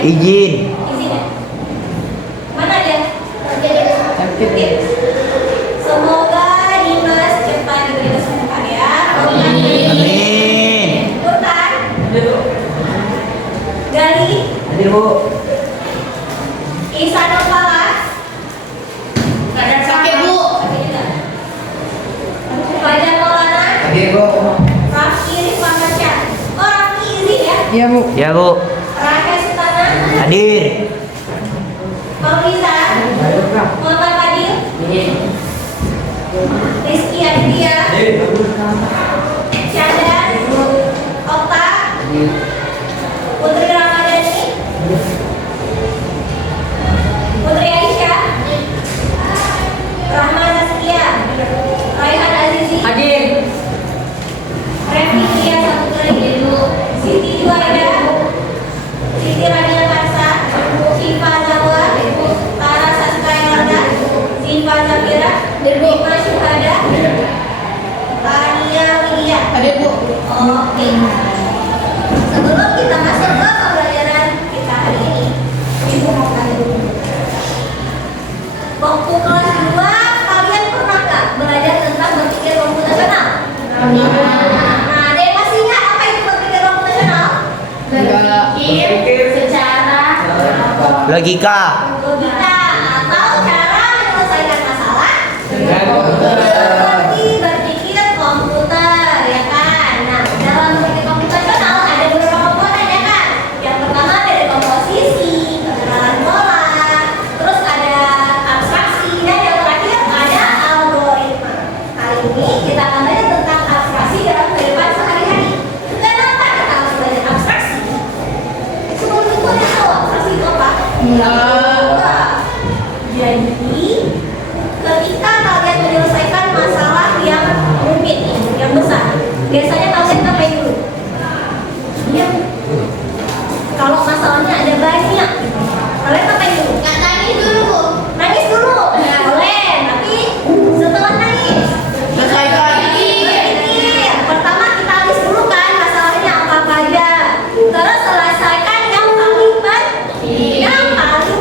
Izin. Izin ya. Mana dia? Oke. Semoga Dimas cepat diberi kesembuhan ya. Amin. Nurtan. Gali. Hadir Bu. Ihsanul Falah. Kadang sakit Bu. Fajar Maulana. Hadir Bu. Raffi Rifan Masya. Oh Raffi izin ya. Iya Bu. Ya Bu. Rahel Sultana. Hadir. Fauriza. Muhammad Fadil. Rizky Aditya. Syahda. Okta. Putri Ramadhani. Putri Aisyah. Rahma Zaskia. Raihan Azizi. Hadir. Revi Tia Saputra Ibu. Siti Juwaida. Siti Radina Parsa. Siva Zawa. Tara Saska Elanda. Ziva Zafira. Rima Syuhada. Tania Widya. Hadir Bu. Oke. Sebelum kita masuk ke pembelajaran kita hari ini, Ibu mau tanya dulu. Waktu kelas 2, kalian pernah nggak belajar tentang berpikir komputasional? Nah, ada yang masih ingat apa itu berpikir komputasional? Berpikir Secara Logika. logika atau cara menyelesaikan masalah Dengan komputer. seperti berpikir komputer, ya kan? Nah, dalam berpikir komputasional ada beberapa komponen, ya kan? Yang pertama ada komposisi, pengenalan pola, terus ada abstraksi, dan yang terakhir ada algoritma. Kali ini kita akan belajar tentang abstraksi dalam kehidupan sehari-hari. Kenapa kita harus belajar abstraksi? Sebelum itu ada tahu abstraksi itu apa? Enggak. Jadi, ketika kalian menyelesaikan masalah yang rumit nih, yang besar, biasanya kalian ngapain dulu? Iya. Kalau masalahnya ada banyak, kalian ngapain dulu? Nggak nangis dulu, Bu. Nangis dulu. Boleh, tapi setelah nangis Selesaikan. berpikir. Pertama kita list dulu kan masalahnya apa aja. Terus selesaikan yang paling penting. Yang paling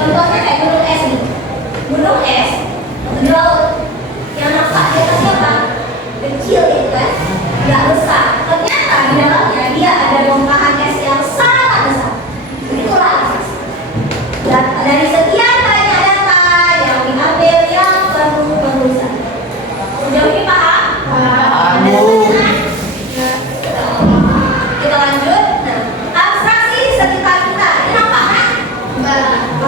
Contohnya kayak gunung es nih. Gunung es di laut yang letak di atasnya apa? Kecil gitu kan, nggak besar. Ternyata di dalamnya dia ada bongkahan es yang sangat besar. Begitulah. Dan dari sekian banyak data yang diambil yang perlu penulisan. Sejauh ini paham? Paham, Ada Bu. pertanyaan? Kita lanjut. Nah, abstraksi di sekitar kita. Ini nampak kan?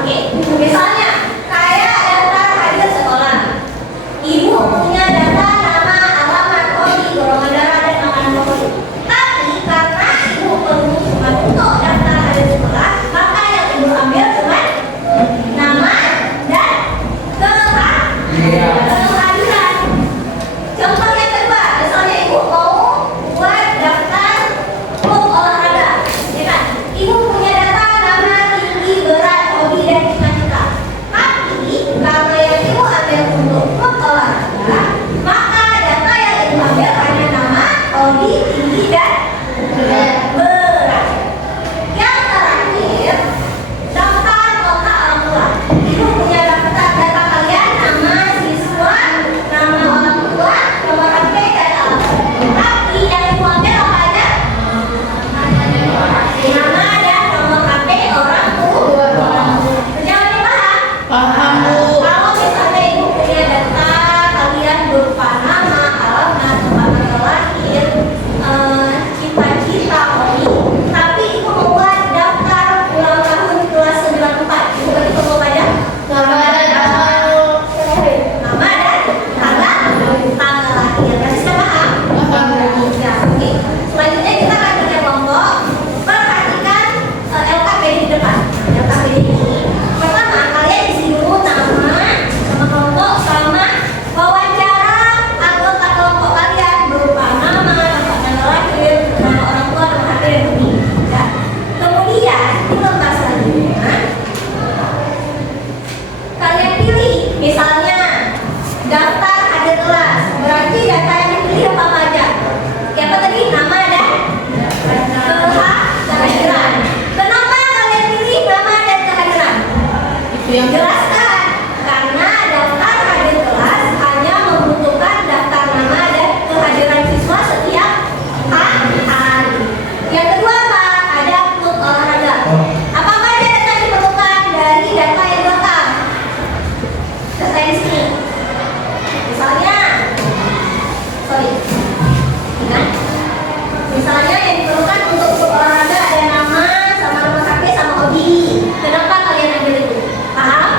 Oke. Misalnya kayak daftar hadir sekolah. Ibu punya data nama, alamat, hobi, golongan darah, dan makanan favorit. Tapi karena ibu perlu cuma untuk daftar hadir sekolah, maka yang ibu ambil cuma nama dan kehadiran. Contoh yang kedua, misalnya ibu mau buat daftar klub olahraga, ya kan? Ibu punya data nama, tinggi, berat, hobi, dan cita-cita. Tapi karena yang ibu ambil untuk klub olahraga, maka data yang ibu ambil hanya nama, hobi, tinggi, dan berat. Yang terakhir, daftar kontak orang tua. Ibu punya daftar data kalian, nama siswa, nama orang tua, nomor HP, dan alamat. Tapi yang ibu ambil apa aja? Nama dan nomor HP orang tua. Sejauh ini paham? Paham, Bu. Kalau misalnya ibu punya data kalian berupa nama, alamat, tempat tanggal lahir, cita-cita, hobi, tapi ibu membuat daftar ulang tahun kelas 94, ibu berarti perlu apa aja? Nama dan tanggal lahir. Berarti sudah paham? Ya, oke. Selanjutnya kita akan punya kelompok. Perhatikan LKPD di depan. LKPD ini pertama kalian isi dulu nama sama kelompok sama wawancara anggota kelompok kalian berupa nama, tempat tanggal lahir, nama orang tua, nomor HP, dan hobi. Ya. Kemudian di lembar selanjutnya kalian pilih misalnya daftar hadir kelas, berarti data yang dipilih apa aja? Ya apa tadi? Nama dan kehadiran. Kenapa kalian pilih nama dan kehadiran? Itu yang Jelaskan. Karena daftar hadir kelas hanya membutuhkan daftar nama dan kehadiran siswa setiap hari. Yang kedua apa? Ada klub olahraga. Apa aja data yang diperlukan dari data yang direkam? Data di sini. Misalnya, ingat? Misalnya yang diperlukan untuk klub olahraga ada nama, sama nomor HP, sama hobi. Kenapa kalian ambil itu? Paham?